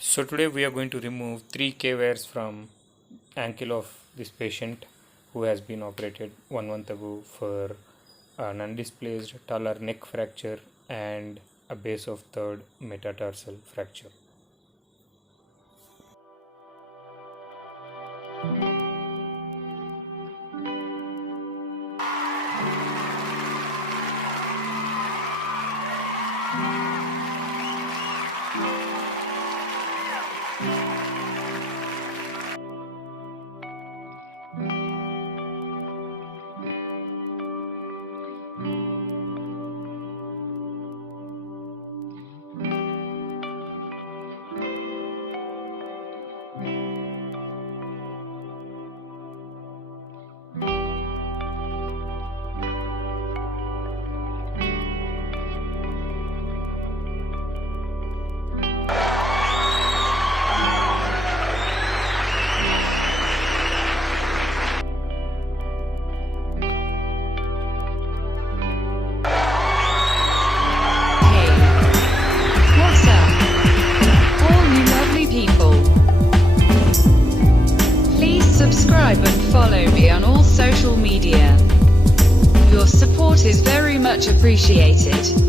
So today we are going to remove 3 K-wires from ankle of this patient who has been operated 1 month ago for an undisplaced talar neck fracture and a base of third metatarsal fracture. Subscribe and follow me on all social media. Your support is very much appreciated.